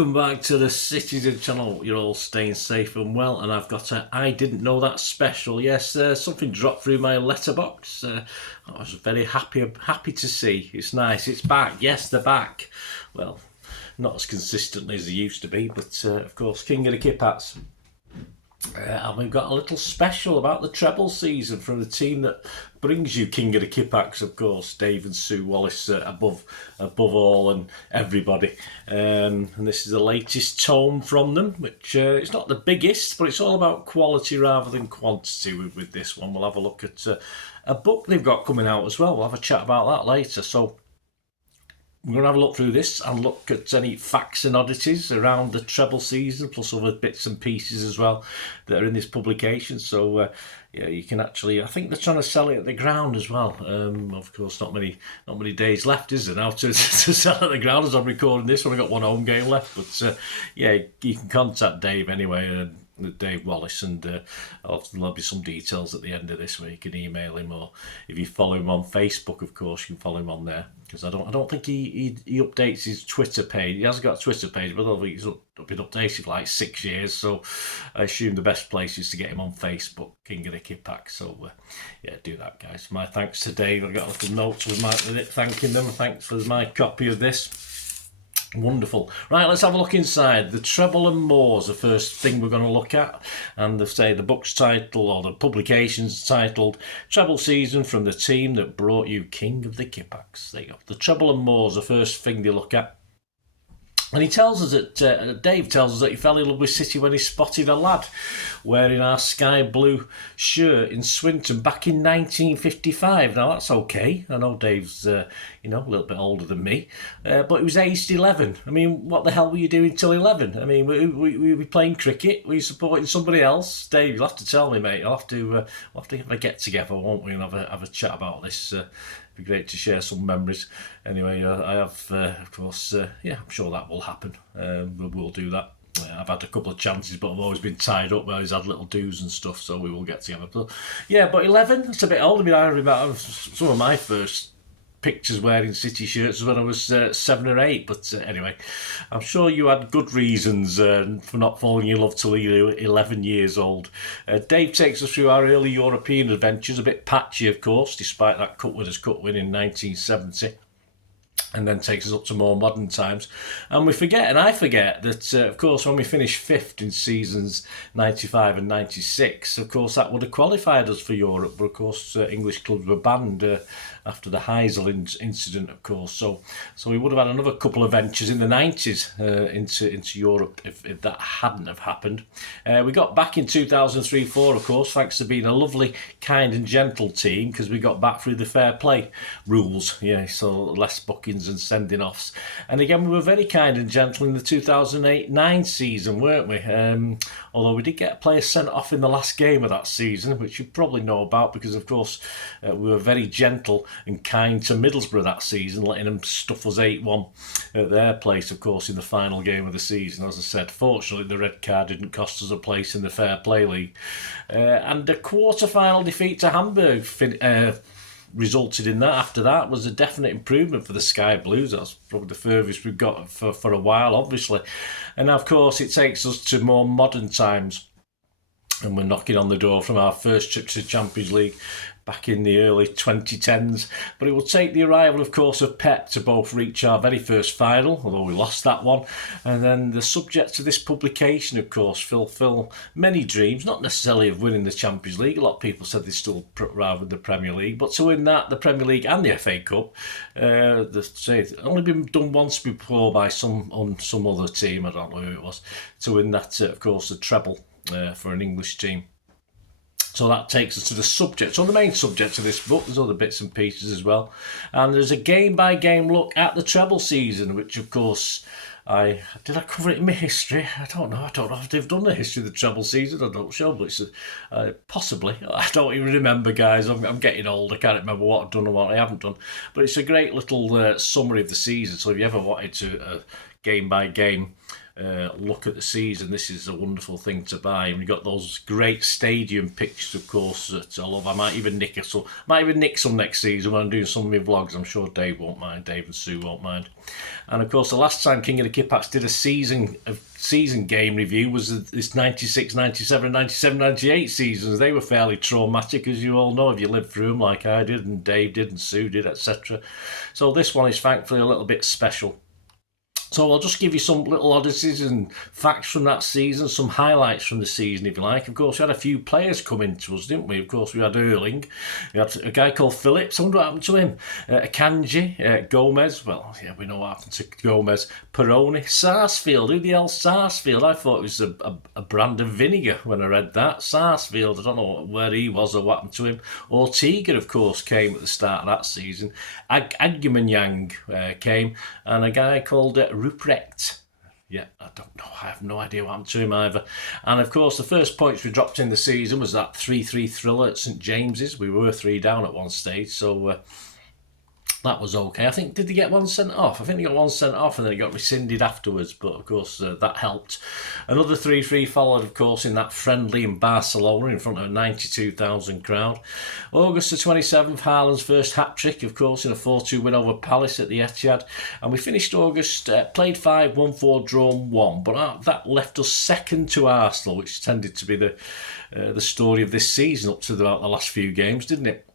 welcome back to the Citytilidie channel. You're all staying safe and well, and I've got a I didn't know that special. Yes, something dropped through my letterbox. I was very happy to see. It's nice. It's back. Yes, they're back. Well, not as consistently as they used to be, but of course, King of the Kippax. And we've got a little special about the treble season from the team that brings you King of the Kippax, of course, Dave and Sue Wallace, above all and everybody. And this is the latest tome from them, which it's not the biggest, but it's all about quality rather than quantity with this one. We'll have a look at a book they've got coming out as well. We'll have a chat about that later. So we're going to have a look through this and look at any facts and oddities around the treble season, plus other bits and pieces as well that are in this publication. So yeah, you can actually, I think they're trying to sell it at the ground as well. Of course, not many days left, is there now, to sell at the ground as I'm recording this one. I've got one home game left, but yeah, you can contact Dave anyway. Dave Wallace, and there'll be some details at the end of this where you can email him, or if you follow him on Facebook, of course, you can follow him on there, because I don't think he updates his Twitter page. He hasn't got a Twitter page, but I don't think he's been updated for like 6 years, so I assume the best place is to get him on Facebook, King of the Kippax. So yeah, do that, guys. My thanks to Dave. I've got a little note with it thanking them. Thanks for my copy of this. Wonderful. Right, let's have a look inside. The Treble and More's the first thing we're going to look at. And they say the book's title, or the publication's titled Treble Season from the Team That Brought You King of the Kippax. There you go. The Treble and More's the first thing they look at. And he tells us that, Dave tells us that he fell in love with City when he spotted a lad wearing our sky blue shirt in Swinton back in 1955. Now, that's okay. I know Dave's, a little bit older than me, but he was aged 11. I mean, what the hell were you doing till 11? I mean, we were playing cricket? Were you supporting somebody else? Dave, you'll have to tell me, mate. We'll have to have a get-together, won't we, and have a chat about this. Be great to share some memories. Anyway, I have, of course, yeah, I'm sure that will happen. We'll do that. I've had a couple of chances, but I've always been tied up. I've always had little do's and stuff, so we will get together. But, yeah, but 11, that's a bit old. I mean, I remember some of my first pictures wearing City shirts when I was 7 or 8, but anyway, I'm sure you had good reasons for not falling in love till you were 11 years old. Dave takes us through our early European adventures, a bit patchy of course, despite that cut win in 1970. And then takes us up to more modern times. And I forget that, of course, when we finished 5th in seasons 95 and 96, of course, that would have qualified us for Europe. But, of course, English clubs were banned after the Heysel incident, of course. So we would have had another couple of ventures in the 90s into Europe if that hadn't have happened. We got back in 2003-04, of course, thanks to being a lovely, kind and gentle team, because we got back through the fair play rules. Yeah, so less bookings and sending offs, and again we were very kind and gentle in the 2008-09 season, weren't we? Although we did get a player sent off in the last game of that season, which you probably know about, because of course we were very gentle and kind to Middlesbrough that season, letting them stuff us 8-1 at their place, of course, in the final game of the season. As I said, fortunately the red card didn't cost us a place in the Fair Play League, and a quarter-final defeat to Hamburg resulted in that. After that was a definite improvement for the Sky Blues. That's probably the furthest we've got for a while, obviously. And of course it takes us to more modern times, and we're knocking on the door from our first trip to the Champions League back in the early 2010s. But it will take the arrival, of course, of Pep to both reach our very first final, although we lost that one, and then the subject of this publication, of course, fulfil many dreams, not necessarily of winning the Champions League. A lot of people said they still rather the Premier League, but to win that, the Premier League and the FA Cup, it's only been done once before by some other team, I don't know who it was, to win that, of course, the treble for an English team. So that takes us to the subject. So the main subject of this book, there's other bits and pieces as well. And there's a game-by-game look at the treble season, which, of course, did I cover it in my history? I don't know if they've done the history of the treble season. I'm not sure, but it's possibly. I don't even remember, guys. I'm getting old. I can't remember what I've done and what I haven't done. But it's a great little summary of the season. So if you ever wanted to game-by-game look at the season, this is a wonderful thing to buy. And we've got those great stadium pictures, of course, that I love. I might even nick some next season when I'm doing some of my vlogs. I'm sure Dave won't mind, Dave and Sue won't mind. And of course, the last time King of the Kippax did a season game review was this 96, 97, 97, 98 seasons. They were fairly traumatic, as you all know, if you lived through them like I did and Dave did and Sue did, etc. So this one is thankfully a little bit special. So I'll just give you some little oddities and facts from that season, some highlights from the season, if you like. Of course, we had a few players come into us, didn't we? Of course, we had Erling. We had a guy called Phillips. I wonder what happened to him. Akanji, Gomez. Well, yeah, we know what happened to Gomez. Peroni, Sarsfield. Who the hell's Sarsfield? I thought it was a brand of vinegar when I read that. Sarsfield, I don't know where he was or what happened to him. Ortega, of course, came at the start of that season. Agumanyang came, and a guy called Ruprecht. Yeah, I don't know. I have no idea what happened to him either. And of course, the first points we dropped in the season was that 3-3 thriller at St James's. We were 3 down at one stage, so that was okay. I think, did they get one sent off? I think they got one sent off and then it got rescinded afterwards, but of course that helped. Another 3-3 followed, of course, in that friendly in Barcelona in front of a 92,000 crowd. August the 27th, Haaland's first hat-trick, of course, in a 4-2 win over Palace at the Etihad. And we finished August, played 5, won 4, drawn 1, but that left us second to Arsenal, which tended to be the story of this season up to the last few games, didn't it?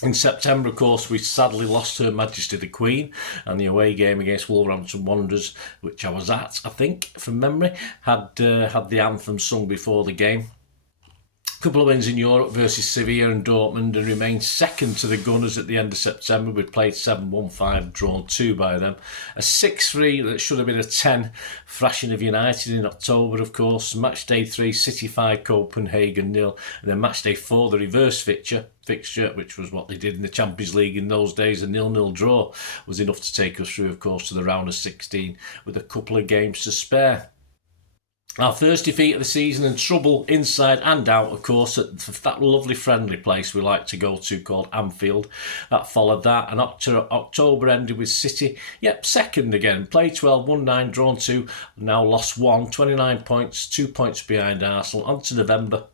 In September, of course, we sadly lost Her Majesty the Queen, and the away game against Wolverhampton Wanderers, which I was at, I think, from memory, had the anthem sung before the game. A couple of wins in Europe versus Sevilla and Dortmund, and remained second to the Gunners at the end of September. We'd played 7-1-5, drawn 2 by them. A 6-3 that should have been a 10, thrashing of United in October, of course. Match day 3, City 5, Copenhagen 0. And then match day 4, the reverse fixture, which was what they did in the Champions League in those days. A 0-0 draw was enough to take us through, of course, to the round of 16 with a couple of games to spare. Our first defeat of the season, and trouble inside and out, of course, at that lovely friendly place we like to go to called Anfield. That followed that, and October ended with City. Yep, second again. Played 12, won 9, drawn 2, now lost 1, 29 points, 2 points behind Arsenal. On to November.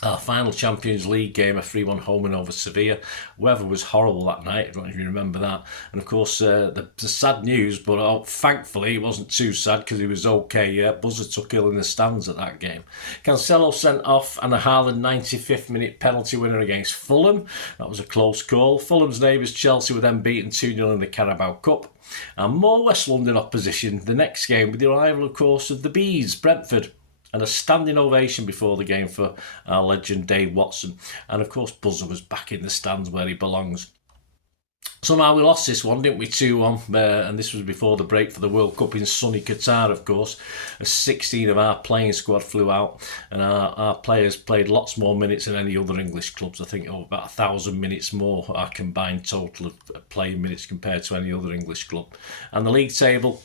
Our final Champions League game, a 3-1 home win over Sevilla. Weather was horrible that night, I don't know if you remember that. And of course, the sad news, but thankfully it wasn't too sad because he was okay. Buzzer took ill in the stands at that game. Cancelo sent off, and a Haaland 95th minute penalty winner against Fulham. That was a close call. Fulham's neighbours Chelsea were then beaten 2-0 in the Carabao Cup. And more West London opposition the next game with the arrival, of course, of the Bees, Brentford. And a standing ovation before the game for our legend Dave Watson. And of course, Buzzer was back in the stands where he belongs. Somehow we lost this one, didn't we, 2-1, and this was before the break for the World Cup in sunny Qatar, of course. 16 of our playing squad flew out, and our players played lots more minutes than any other English clubs. I think about 1,000 minutes more, our combined total of playing minutes compared to any other English club. And the league table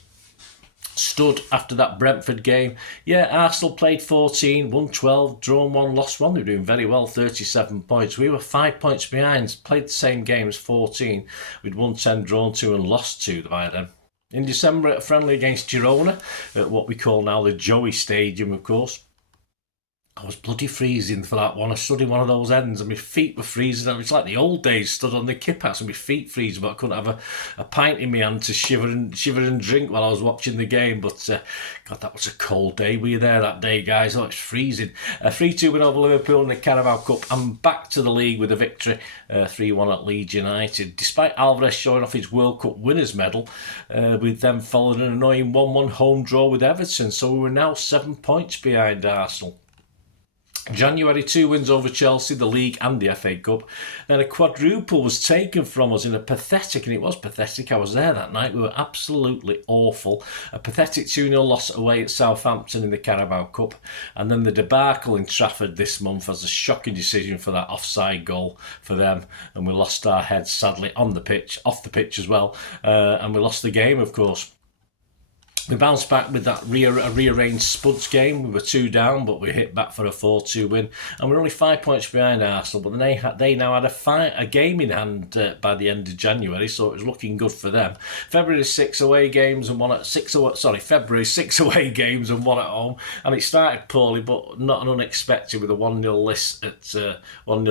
stood after that Brentford game. Yeah, Arsenal played 14, won 12, drawn 1, lost 1. They were doing very well, 37 points. We were 5 points behind, played the same game as 14. We'd won 10, drawn 2 and lost 2 by then. In December, a friendly against Girona, at what we call now the Joey Stadium, of course. I was bloody freezing for that one. I stood in one of those ends and my feet were freezing. It was like the old days, stood on the Kippax and my feet freezing, but I couldn't have a pint in my hand to shiver and drink while I was watching the game. But God, that was a cold day. Were you there that day, guys? Oh, it's freezing. 3-2 win over Liverpool in the Carabao Cup. I'm back to the league with a victory, 3-1 at Leeds United. Despite Alvarez showing off his World Cup winners medal, with them following an annoying 1-1 home draw with Everton. So we were now 7 points behind Arsenal. January, 2 wins over Chelsea, the league and the FA Cup. Then a quadruple was taken from us in a pathetic, and it was pathetic, I was there that night, we were absolutely awful. A pathetic 2-0 loss away at Southampton in the Carabao Cup. And then the debacle in Trafford this month as a shocking decision for that offside goal for them. And we lost our heads, sadly, on the pitch, off the pitch as well. And we lost the game, of course. We bounced back with that rearranged Spuds game. We were 2 down, but we hit back for a 4-2 win. And we're only 5 points behind Arsenal, but they now had a game in hand by the end of January, so it was looking good for them. February 6 away games and February 6 away games and 1 at home. And it started poorly, but not an unexpected, with a 1-0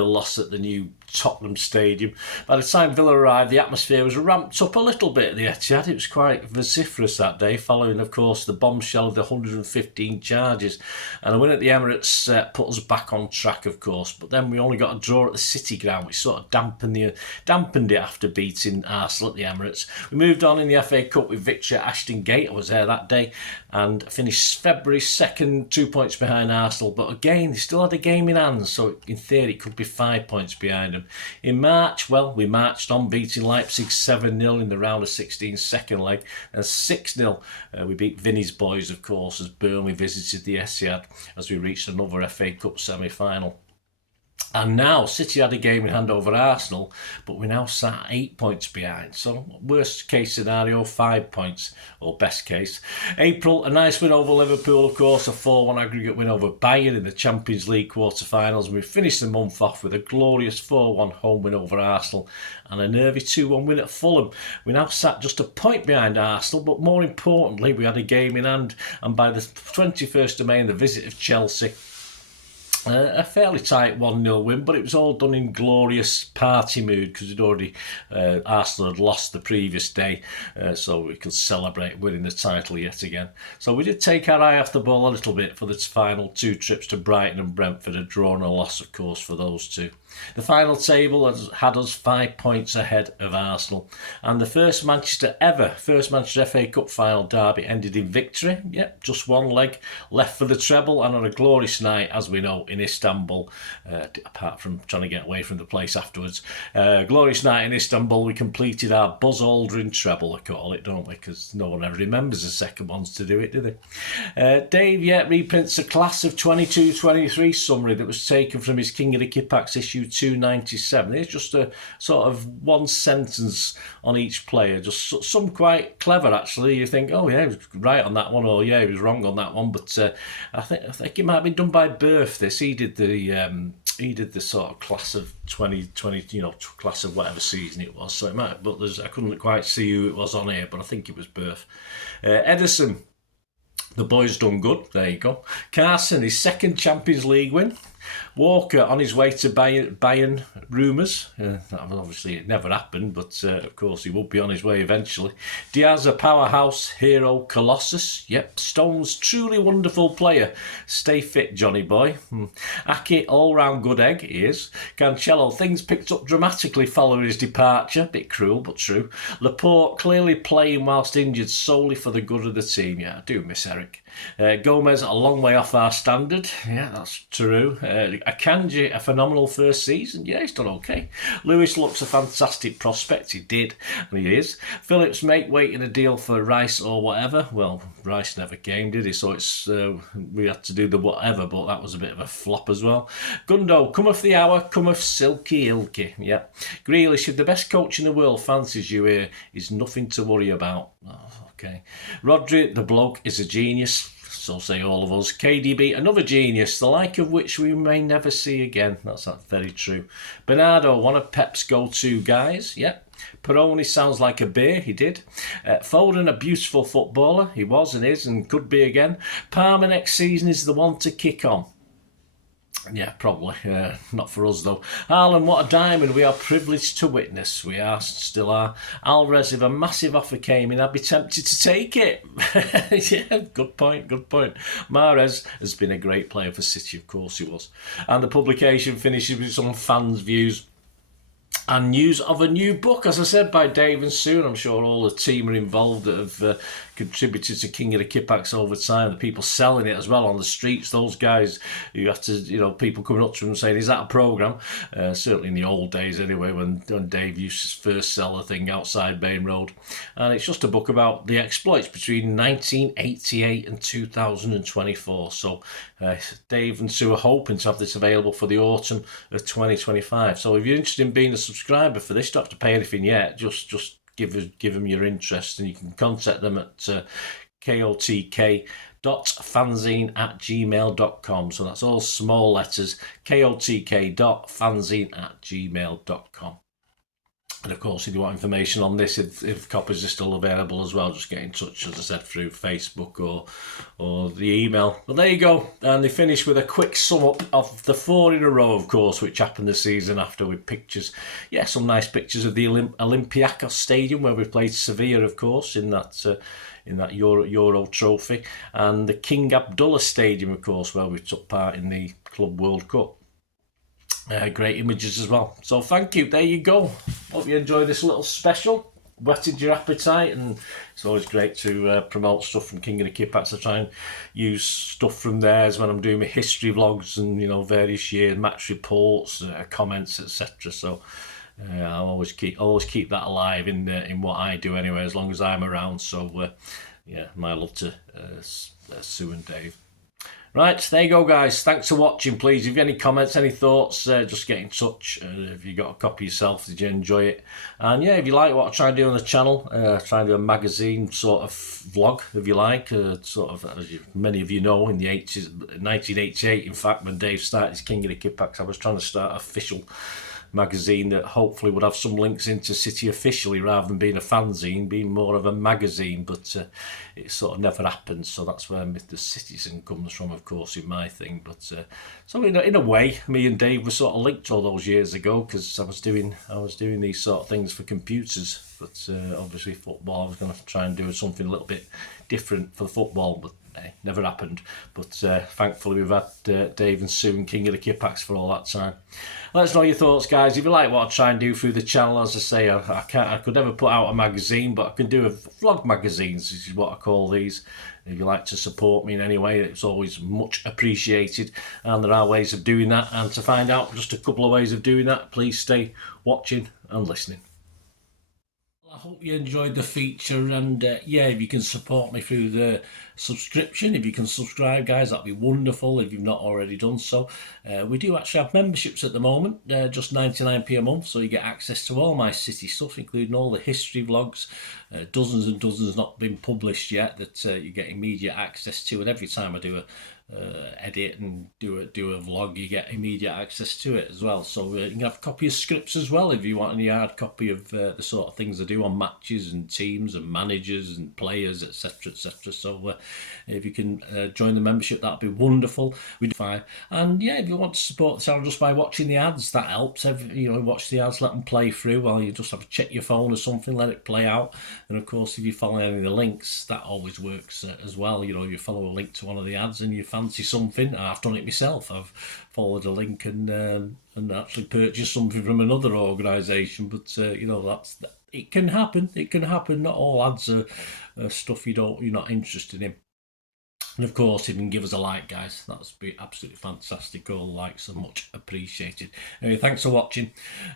loss at the new Tottenham Stadium. By the time Villa arrived, the atmosphere was ramped up a little bit at the Etihad. It was quite vociferous that day, following, of course, the bombshell of the 115 charges. And a win at the Emirates put us back on track, of course. But then we only got a draw at the City ground, which sort of dampened it after beating Arsenal at the Emirates. We moved on in the FA Cup with victory at Ashton Gate. I was there that day, and finished February 2nd, 2 points behind Arsenal. But again, they still had a game in hand, so in theory it could be 5 points behind them. In March, we marched on, beating Leipzig 7-0 in the round of 16 second leg, and 6-0 we beat Vinny's boys, of course, as Burnley visited the Etihad as we reached another FA Cup semi-final. And now City had a game in hand over Arsenal, but we're now sat 8 points behind. So worst case scenario, 5 points, or best case. April, a nice win over Liverpool, of course, a 4-1 aggregate win over Bayern in the Champions League quarter-finals. And we finished the month off with a glorious 4-1 home win over Arsenal and a nervy 2-1 win at Fulham. We now sat just a point behind Arsenal, but more importantly, we had a game in hand. And by the 21st of May, the visit of Chelsea, a fairly tight 1-0 win, but it was all done in glorious party mood because Arsenal had lost the previous day, so we could celebrate winning the title yet again. So we did take our eye off the ball a little bit for the final 2 trips to Brighton and Brentford, a draw and a loss, of course, for those 2. The final table had us 5 points ahead of Arsenal, and the first Manchester FA Cup final derby ended in victory. Yep, just one leg left for the treble, and on a glorious night, as we know, in Istanbul, apart from trying to get away from the place afterwards. Glorious night in Istanbul, we completed our Buzz Aldrin treble, I call it, don't we? Because no one ever remembers the second ones to do it, do they? Dave, reprints a class of 22-23 summary that was taken from his King of the Kippax issue 297. It's just a sort of one sentence on each player, just some quite clever, actually. You think, oh yeah, he was right on that one, or yeah, he was wrong on that one, but I think it might have been done by Birth. He did the sort of class of 2020, class of whatever season it was. So it might, but I couldn't quite see who it was on here, but I think it was Birth. Edison, the boy's done good. There you go. Carson, his second Champions League win. Walker on his way to Bayern, rumours. Obviously it never happened, but of course he will be on his way eventually. Diaz, a powerhouse hero colossus. Yep, Stones, truly wonderful player. Stay fit, Johnny boy. Aki, all-round good egg, he is. Cancelo, things picked up dramatically following his departure. Bit cruel, but true. Laporte, clearly playing whilst injured solely for the good of the team. Yeah, I do miss Eric. Gomez, a long way off our standard. Yeah, that's true. Akanji, a phenomenal first season. Yeah, he's done okay. Lewis looks a fantastic prospect. He did, and he is. Phillips, make weight in a deal for Rice or whatever. Well, Rice never came, did he? So it's we had to do the whatever, but that was a bit of a flop as well. Gundo, cometh the hour, cometh silky ilky. Yeah. Grealish, if the best coach in the world fancies you here, is nothing to worry about. Oh, okay. Rodri, the bloke, is a genius. So say all of us. KDB, another genius, the like of which we may never see again. That's very true. Bernardo, one of Pep's go-to guys. Yep. Peroni sounds like a beer. He did. Foden, a beautiful footballer. He was and is and could be again. Palmer next season is the one to kick on. Yeah, probably. Not for us, though. Haaland, what a diamond. We are privileged to witness. We are, still are. Alvarez, if a massive offer came in, I'd be tempted to take it. Yeah, good point. Mahrez has been a great player for City, of course he was. And the publication finishes with some fans' views and news of a new book, as I said, by Dave and Sue. I'm sure all the team are involved that have contributed to King of the Kippax over time. The people selling it as well on the streets, those guys who have to, people coming up to them saying, is that a programme? Certainly in the old days anyway, when Dave used to first sell the thing outside Main Road. And it's just a book about the exploits between 1988 and 2024. So Dave and Sue are hoping to have this available for the autumn of 2025. So if you're interested in being a subscriber for this, you don't have to pay anything yet. Just give them your interest, and you can contact them at kotk.fanzine@gmail.com. So that's all small letters, kotk.fanzine@gmail.com. And of course, if you want information on this, if copies are still available as well, just get in touch, as I said, through Facebook or the email. But there you go. And they finish with a quick sum up of the 4 in a row, of course, which happened the season after, with pictures. Yeah, some nice pictures of the Olympiacos Stadium where we played Sevilla, of course, in that Euro trophy, and the King Abdullah Stadium, of course, where we took part in the Club World Cup. Great images as well. So thank you. There you go. Hope you enjoyed this little special. Whetted your appetite, and it's always great to promote stuff from King of the Kippax. I try and use stuff from theirs when I'm doing my history vlogs and various years, match reports, comments, etc. So I always keep that alive in what I do anyway, as long as I'm around. So yeah, my love to Sue and Dave. Right, there you go, guys. Thanks for watching. Please, if you have any comments, any thoughts, just get in touch. If you got a copy yourself, did you enjoy it? And yeah, if you like what I try and do on the channel, try and do a magazine sort of vlog, if you like. Sort of, as many of you know, in the 80s, 1988, in fact, when Dave started his King of the Kippax, I was trying to start an official magazine that hopefully would have some links into City officially, rather than being a fanzine, being more of a magazine, but it sort of never happened. So that's where the Citizen comes from, of course, in my thing. But so in a way, me and Dave were sort of linked all those years ago, because I was doing these sort of things for computers. But obviously football, I was going to try and do something a little bit different for football, but never happened. But thankfully we've had Dave and Sue and King of the Kippax for all that time. Let us know your thoughts, guys. If you like what I try and do through the channel, as I say, I could never put out a magazine, but I can do a vlog magazines. This is what I call these. If you like to support me in any way, it's always much appreciated, and there are ways of doing that. And to find out just a couple of ways of doing that, please stay watching and listening. I hope you enjoyed the feature, and yeah, if you can support me through the subscription, if you can subscribe, guys, that'd be wonderful if you've not already done so. We do actually have memberships at the moment, just 99p a month, so you get access to all my City stuff, including all the history vlogs, dozens and dozens not been published yet, that you get immediate access to, and every time I do a edit and do a vlog, you get immediate access to it as well. So you can have a copy of scripts as well if you want any hard copy of the sort of things I do on matches and teams and managers and players, etc, etc. So if you can join the membership, that'd be wonderful. We do fine. And yeah, if you want to support the channel just by watching the ads, that helps. Watch the ads, let them play through while you just have to check your phone or something, let it play out. And of course, if you follow any of the links, that always works as well. If you follow a link to one of the ads and you fancy something, I've done it myself. I've followed a link and actually purchased something from another organisation. But it can happen. It can happen. Not all ads are stuff you're not interested in. And of course, if you can give us a like, guys, that would be absolutely fantastic. All likes are much appreciated. Anyway, thanks for watching.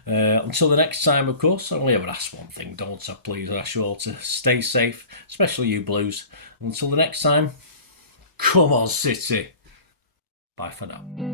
Until the next time, of course, I only ever ask one thing, don't I? Please, I ask you all to stay safe, especially you Blues. Until the next time, come on, City. Bye for now.